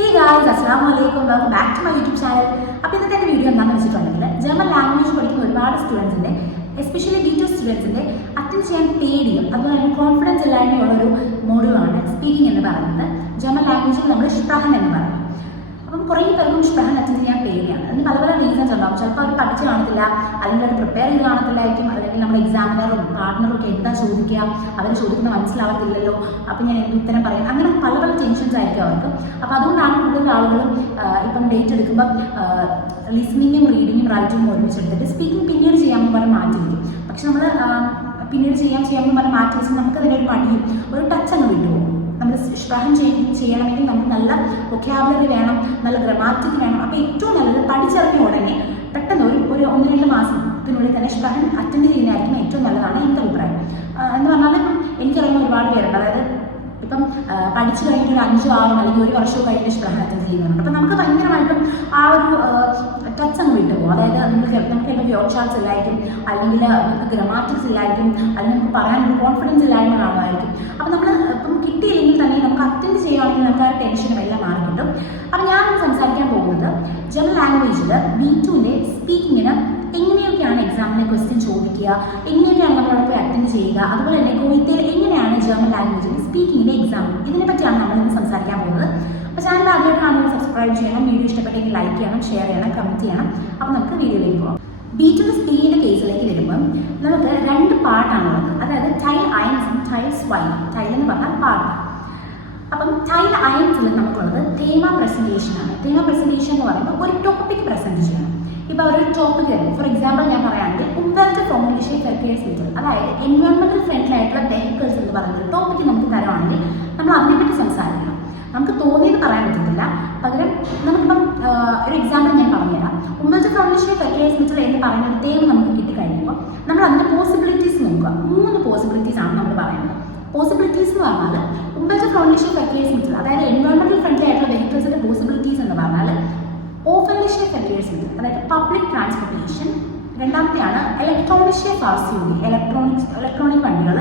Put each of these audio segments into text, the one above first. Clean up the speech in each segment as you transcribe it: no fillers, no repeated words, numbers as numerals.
Hey guys, Assalamualaikum. Welcome back to my YouTube channel. അപ്പോൾ ഇന്നത്തെ video എന്താണെന്ന് വെച്ചിട്ടുണ്ടെങ്കിൽ ജർമ്മൻ ലാംഗ്വേജ് പഠിക്കുന്ന ഒരുപാട് സ്റ്റുഡൻസിൻ്റെ എസ്പെഷ്യലി B2 സ്റ്റുഡൻസിൻ്റെ അറ്റൻഡ് ചെയ്യാൻ പേടിയും അതുപോലെ തന്നെ കോൺഫിഡൻസ് ഇല്ലായ്മയുള്ള ഒരു മോഡ്യൂളാണ് സ്പീക്കിംഗ് എന്ന് പറയുന്നത്. ജർമ്മൻ ലാംഗ്വേജിൽ നമ്മൾ സ്പ്രഹൻ എന്ന് പറയും. അപ്പം കുറേ പേർക്കും സ്പ്രഹൻ അറ്റൻഡ് ചെയ്യാൻ പേടിയാണ്. അതിന് പല പല റീസൺസ് ഉണ്ടാവും. ചിലപ്പോൾ അവർ പഠിച്ച് കാണത്തില്ല, അല്ലെങ്കിൽ അവർ പ്രിപ്പയർ ചെയ്ത് കാണത്തില്ലായിരിക്കും, അല്ലെങ്കിൽ നമ്മുടെ എക്സാമിനറും പാർട്ട്ണറും ഒക്കെ എന്താ ചോദിക്കുക, അവർ ചോദിക്കുന്നത് മനസ്സിലാവത്തില്ലല്ലോ, അപ്പം ഞാൻ എന്ത് ഉത്തരം പറയും, അങ്ങനെ പല പല ടെൻഷൻസ് ആയിരിക്കും അവർക്ക്. അപ്പോൾ അതുകൊണ്ടാണ് കൂടുതൽ ആളുകളും ഇപ്പം ഡേറ്റ് എടുക്കുമ്പോൾ ലിസണിങ്ങും റീഡിങ്ങും റൈറ്റിങ്ങും ഒരുമിച്ചെടുത്തിട്ട് സ്പീക്കിംഗ് പിന്നീട് ചെയ്യാമെന്ന് പറഞ്ഞ് മാറ്റി വയ്ക്കും. പക്ഷെ നമ്മൾ പിന്നീട് ചെയ്യാമെന്ന് പറഞ്ഞ് മാറ്റി വെച്ചാൽ നമുക്കതിൻ്റെ ഒരു മടിയും ഒരു ടച്ച് അങ്ങ് വിട്ടുപോകും. നമ്മൾ സ്പ്രഹൻ ചെയ്യണമെങ്കിൽ നമുക്ക് നല്ല വൊക്കാബുലറി വേണം, നല്ല ഗ്രാമാറ്റിക് വേണം. അപ്പോൾ ഏറ്റവും നല്ലത് പഠിച്ചിറങ്ങിയ ഉടനെ പെട്ടെന്ന് ഒരു 1-2 മാസത്തിനുള്ളിൽ തന്നെ സ്പ്രഹൻ അറ്റൻഡ് ചെയ്യുന്നതായിരിക്കും ഏറ്റവും നല്ലതാണ് എൻ്റെ അഭിപ്രായം. എന്ന് പറഞ്ഞാൽ ഇപ്പം എനിക്കറിയുന്ന ഒരുപാട് പേരുണ്ട്. അതായത് ഇപ്പം പഠിച്ചു കഴിഞ്ഞിട്ട് ഒരു 5-6 അല്ലെങ്കിൽ 1 വർഷമോ കഴിഞ്ഞിട്ട് സ്പ്രഹൻ അറ്റൻഡ് ചെയ്യുന്നുണ്ട്. അപ്പം നമുക്ക് ഭയങ്കരമായിട്ടും ആ ഒരു ടച്ച് അങ്ങ് വിട്ടു പോകും. അതായത് നമുക്ക് ചിലപ്പോൾ വ്യോക്ഷാർട്സ് ഇല്ലായിരിക്കും, അല്ലെങ്കിൽ നമുക്ക് ഗ്രാമാറ്റിക്സ് ഇല്ലായിരിക്കും, അല്ലെങ്കിൽ നമുക്ക് പറയാനൊരു കോൺഫിഡൻസ് ഇല്ലായ്മ കാണുമായിരിക്കും. അപ്പം നമ്മൾ ഇപ്പം കിട്ടിയില്ലെങ്കിൽ തന്നെ നമുക്ക് അറ്റൻഡ് ചെയ്യുകയാണെങ്കിൽ നമുക്ക് ആ ടെൻഷനും എല്ലാം മാറി കിട്ടും. അപ്പം ഞാൻ സംസാരിക്കാൻ പോകുന്നത് ജർമ്മൻ ലാംഗ്വേജിൽ B2ൻ്റെ സ്പീക്കിങ്ങിന് എങ്ങനെയൊക്കെയാണ് എക്സാമിന് ക്വസ്റ്റ്യൻ ചോദിക്കുക, എങ്ങനെയൊക്കെയാണ് നമ്മളവിടെ പോയി അറ്റൻഡ് ചെയ്യുക, അതുപോലെ തന്നെ കോയിത്തയിൽ എങ്ങനെയാണ് ജർമ്മൻ ലാംഗ്വേജിൽ സ്പീക്കിങ്ങിൻ്റെ എക്സാം, ഇതിനെപ്പറ്റിയാണ് നമ്മളിന്ന് സംസാരിക്കാൻ പോകുന്നത്. അപ്പോൾ ചാനൽ ആദ്യമായിട്ടാണെങ്കിൽ സബ്സ്ക്രൈബ് ചെയ്യണം, വീഡിയോ ഇഷ്ടപ്പെട്ടെങ്കിൽ ലൈക്ക് ചെയ്യണം, ഷെയർ ചെയ്യണം, കമൻറ്റ് ചെയ്യണം. അപ്പോൾ നമുക്ക് വീഡിയോയിലേക്ക് പോകാം. B2 സ്പീക്കിങ്ങിൻ്റെ കേസിലേക്ക് വരുമ്പം നമുക്ക് 2 പാർട്ടാണുള്ളത്. അതായത് ടൈൽ 1 ടൈൽ 2. ടൈൽ എന്ന് പറഞ്ഞാൽ പാർട്ട്. അപ്പം ടൈൽ 1 നമുക്കുള്ളത് തേമ പ്രസൻറ്റേഷനാണ്. തേമ പ്രസൻറ്റേഷൻ എന്ന് പറയുമ്പോൾ ഒരു ടോപ്പിക് പ്രസൻറ്റ് ചെയ്യണം. ഇപ്പോൾ ഒരു ടോപ്പിക്, ഫോർ എക്സാമ്പിൾ ഞാൻ പറയുകയാണെങ്കിൽ ഉംവെൽറ്റ് ഫ്രോംലിഷെ വെർക്കേഴ്സ്മിറ്റൽ, അതായത് എൻവയോൺമെൻറ്റൽ ഫ്രണ്ട്ലി ആയിട്ടുള്ള വെഹിക്കിൾസ് എന്ന് പറയുന്ന ഒരു ടോപ്പിക്ക് നമുക്ക് തരുവാണെങ്കിൽ നമ്മൾ അതിനെപ്പറ്റി സംസാരിക്കണം. നമുക്ക് തോന്നിയത് പറയാൻ പറ്റത്തില്ല, പകരം നമുക്കിപ്പം ഒരു എക്സാമ്പിൾ ഞാൻ പറഞ്ഞുതരാം. ഉംവെൽറ്റ് ഫ്രോംലിഷെ വെർക്കേഴ്സ്മിറ്റൽ എന്ന് പറയുന്ന ഒരു തേമ നമുക്ക് കിട്ടിക്കഴിയുമ്പോൾ നമ്മൾ അതിൻ്റെ പോസിബിലിറ്റീസ് നോക്കുക. 3 പോസിബിലിറ്റീസ് ആണ് നമ്മൾ പറയുന്നത്. പോസിബിലിറ്റീസ് എന്ന് പറഞ്ഞാൽ ഉംവെൽറ്റ് ഫ്രോംലിഷെ വെർക്കേഴ്സ്മിറ്റൽ, അതായത് എൻവയോൺമെൻറ്റൽ ഫ്രണ്ട്ലി ആയിട്ടുള്ള വെഹിക്കിൾസിൻ്റെ പോസിബിലിറ്റീസ് എന്ന് പറഞ്ഞാൽ ഓഫൻലിഷെ വെർക്കേഴ്സ്മിറ്റൽ, അതായത് പബ്ലിക് ട്രാൻസ്പോർട്ടേഷൻ. രണ്ടാമത്തെയാണ് ഇലക്ട്രോണിഷെ ഫാർസ്യൂഗി, ഇലക്ട്രോണിക് വണ്ടികൾ.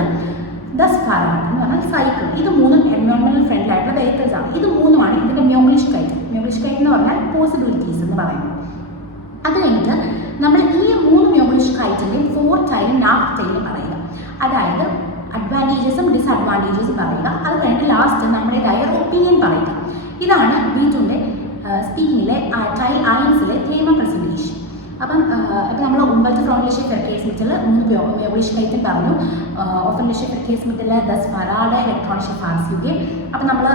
ദസ് ഫാറാഡ് എന്ന് പറഞ്ഞാൽ സൈക്കിൾ. ഇത് 3ഉം എൻവയോൺമെൻറ്റൽ ഫ്രണ്ട്ലി ആയിട്ടുള്ള വെഹിക്കിൾസ് ആണ്. ഇത് 3ഉമാണ് ഇതിൻ്റെ മ്യൂഗ്ലിഷ്കൈറ്റ്. മ്യൂഗ്ലിഷ്കൈറ്റ് എന്ന് പറഞ്ഞാൽ പോസിബിലിറ്റീസ് എന്ന് പറയുന്നത്. അത് കഴിഞ്ഞിട്ട് നമ്മൾ ഈ 3 മ്യൂഗ്ലിഷ്കൈറ്റിൻ്റെയും 4 ടൈലും നാക്ക് ടൈലും പറയുക. അതായത് അഡ്വാൻറ്റേജസും ഡിസഡ്വാൻറ്റേജസും പറയുക. അത് കഴിഞ്ഞിട്ട് ലാസ്റ്റ് നമ്മുടേതായ ഒപ്പീനിയൻ പറയുക. ഇതാണ് B2ൻ്റെ സ്പീക്കിങ്ങിലെ ടൈൽ 1 തേമ പ്രസൻറ്റേഷൻ. അപ്പം ഇപ്പം നമ്മൾ ഉംവെൽറ്റ് ഫ്രോംലിഷെ വെർക്കേഴ്സ്മിറ്റൽ 3 മ്യൂഗ്ലിഷ്കൈറ്റും പറഞ്ഞു, ഓഫൻലിഷെ വെർക്കേഴ്സ്മിറ്റൽ ദസ് ഫാറാഡ്, ഇലക്ട്രോണിഷെ ഫാർസ്യൂഗി. അപ്പം നമ്മൾ